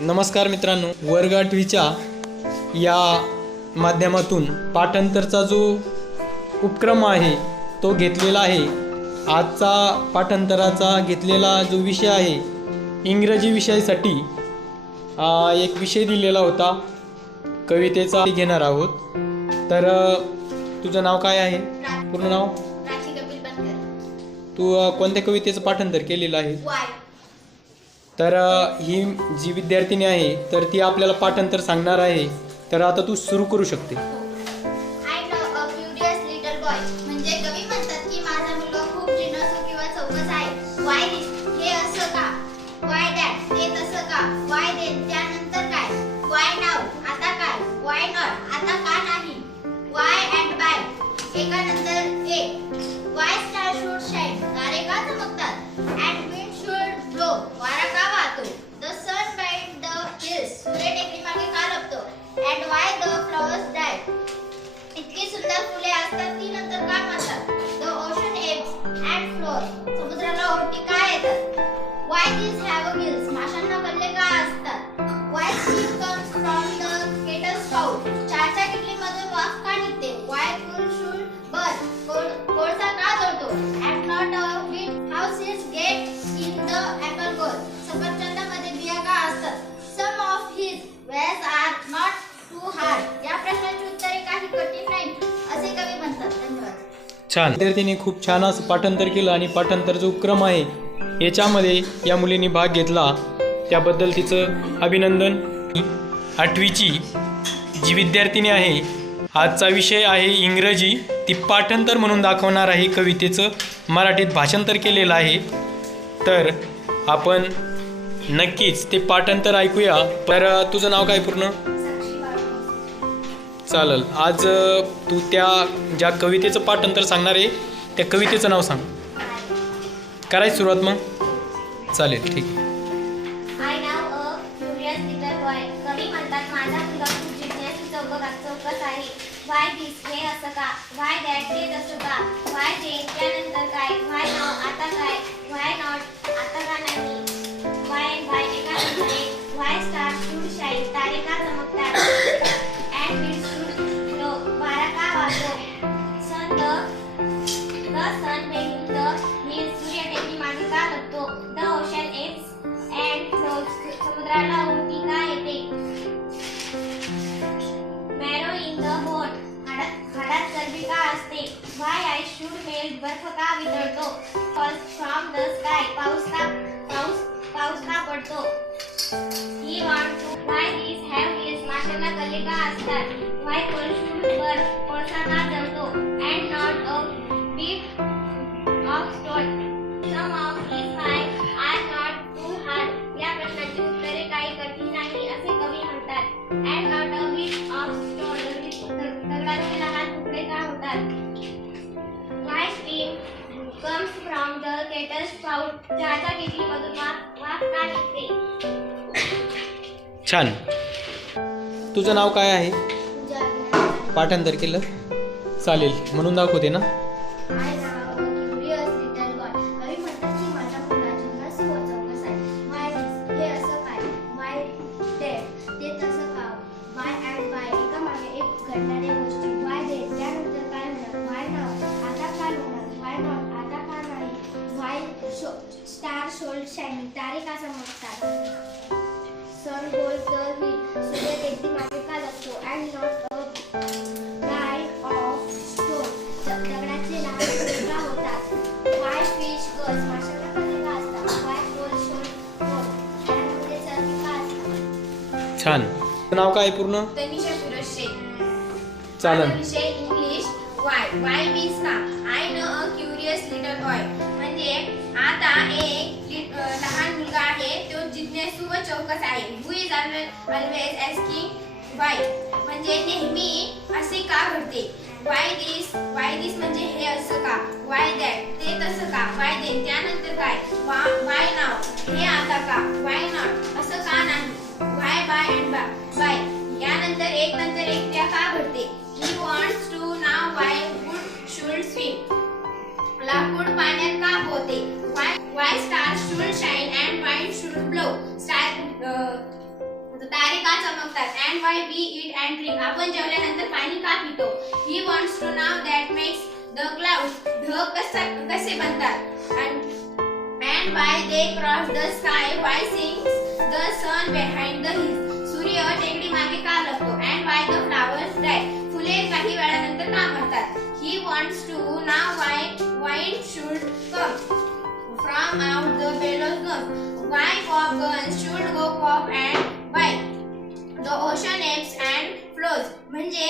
नमस्कार मित्रांनो वर्ग आठवीच्या या माध्यमातून पाठांतरचा जो उपक्रम आहे तो घेतलेला आहे. आजचा पाठांतराचा घेतलेला जो विषय आहे इंग्रजी विषयासाठी एक विषय दिलेला होता. कवितेचा घेणार आहोत. तर तुझं नाव काय आहे? पूर्ण नाव? तू कोणत्या कवितेचं पाठांतर केलेलं आहे? तर ही जी विद्यार्थिनी आहे तर ती आपल्याला पाठांतर सांगणार आहे तर आता तू सुरू करू शकते. वाय हे असं का? वाय दॅट ते तसं का? वाय देन त्यानंतर Why these have a gills? माशांना कल्ले का असतात? Why steam comes from the kettle spout चहाच्या किटलीमधून वाफ का निघते? वाय फुल शुड बर्न कोळसा का जळतो And not a bit how seeds get in the apple core सफरचंदामध्ये बिया का असतात? Some of his ways are not too hard. या प्रश्नाची उत्तरे काही कठीण नाही असे कवी म्हणतात. धन्यवाद. छान. विद्यार्थ्यांनी खूप छान असं पाठांतर केलं आणि पाठांतर जो क्रम आहे. याच्यामध्ये या मुलीने भाग घेतला. त्याबद्दल तिचं अभिनंदन. आठवीची जी विद्यार्थिनी आहे आजचा विषय आहे इंग्रजी. ती पाठांतर म्हणून दाखवणार आहे कवितेचं मराठीत भाषांतर केलेलं आहे. तर आपण नक्कीच ते पाठांतर ऐकूया. तर तुझं नाव काय पूर्ण? चालेल. आज तू त्या ज्या कवितेचं पाठांतर सांगणार आहे त्या कवितेचं नाव सांग. करायची सुरुवात मग? चालेल ठीक. आहे I know a curious little boy कवी म्हणतात माझा मुलगा खूप जिज्ञासू चौकस चौकस आहे. वाय दिस हे असं का? वाय दॅट ते तसं का? वाय जे त्यानंतर काय? वाय नाव आता काय? वाय नॉट आता का नाही? समुद्राला उलटी का येते मॅरो इन द बोट हाडात चरबी का असते? वाय आय शूड मेल्ट बर्फ का वितळतो फॉल्स फ्रॉम द स्काय पाऊस का पाऊस पाऊस का पडतो? He want to why this have his माशांना कलिका असतात? वाय कोल शूड बर्फ चहाच्या किटलीमधून वाफ वाफ का निघते छान. तुझं नाव काय आहे? पाठांतर केलं. चालेल. म्हणून दाखवते ना. छान. नाव काय पूर्ण? तनिषा फिरोज शेख. चालन विषय इंग्लिश. वाय वाय मीन्स का? I know a curious little boy म्हणजे आता एक लहान मुलगा आहे. तो जिज्ञासू व चौकस आहे. हु इज ऑलवेज वाय म्हणजे नेहमी असे का घडते? वाय दिस वाय दिस म्हणजे हे असं का? वाय दॅट ते तसं का? वाय दे त्यानंतर काय? वाय नाव हे आता का? वाय एक नंतर एक क्रिया का भरते he wants to know why wood should swim लाकूड पाण्यात का पोहते why why star should shine and why should blow star तारे का चमकतात? And why we eat and drink आपण जेवल्यानंतर पाणी का पितो? He wants to know that makes the cloud ढग कसा कसे बनतात? And why they cross the sky why sings wants to. To know wine वाईट come from out the bellows guns. Why pop guns should go pop and why? The ocean ebbs and flows. म्हणजे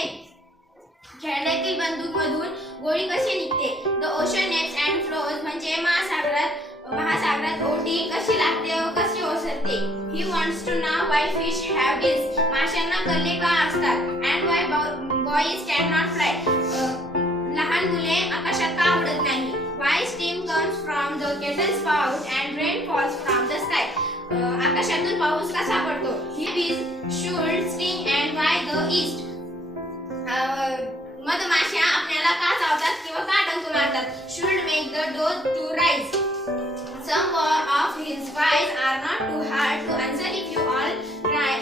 खेळण्यातील बंदूक मधून गोळी कशी निघते the ocean ebbs and flows म्हणजे महासागरात महासागरात ओटी कशी लागते व कशी ओसरते he wants to know why fish have gills माशांना कल्ले का असतात and why boys can not fly लहान मुले आकाशात का उडत नाही? Why steam comes from the kettle spout and rain falls from the sky आकाशातून पाऊस कसा पडतो? He bees should sting and why the yeast मधमाशा आपल्याला का चावतात किंवा का डंक मारतात? Should make the dough to rise some of his whys are not too hard to answer if you all try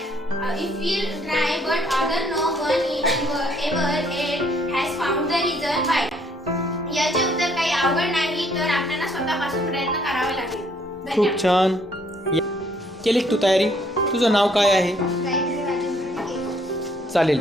if you try but but no one one ever ever याचे उत्तर काही अवघड नाही तर आपल्याला स्वतःपासून प्रयत्न करावे लागेल. खूप छान. केली तू तयारी? तुझं नाव काय आहे. चालेल.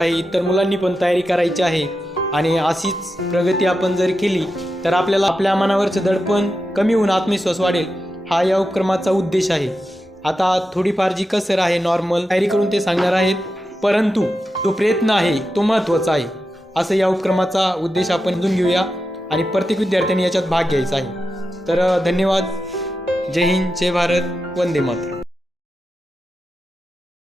काही इतर मुलांनी पण तयारी करायची आहे. आणि अशीच प्रगती आपण जर केली तर आपल्याला आपल्या मनावरचं दडपण कमी होऊन आत्मविश्वास वाढेल. हा या उपक्रमाचा उद्देश आहे. आता थोडीफार जी कसर आहे नॉर्मल तयारी करून ते सांगणार आहेत. परंतु जो प्रयत्न आहे तो महत्त्वाचा आहे. असं या उपक्रमाचा उद्देश आपण समजून घेऊया. आणि प्रत्येक विद्यार्थ्यांनी याच्यात भाग घ्यायचा आहे. तर धन्यवाद. जय हिंद जय भारत. वंदे मातरम.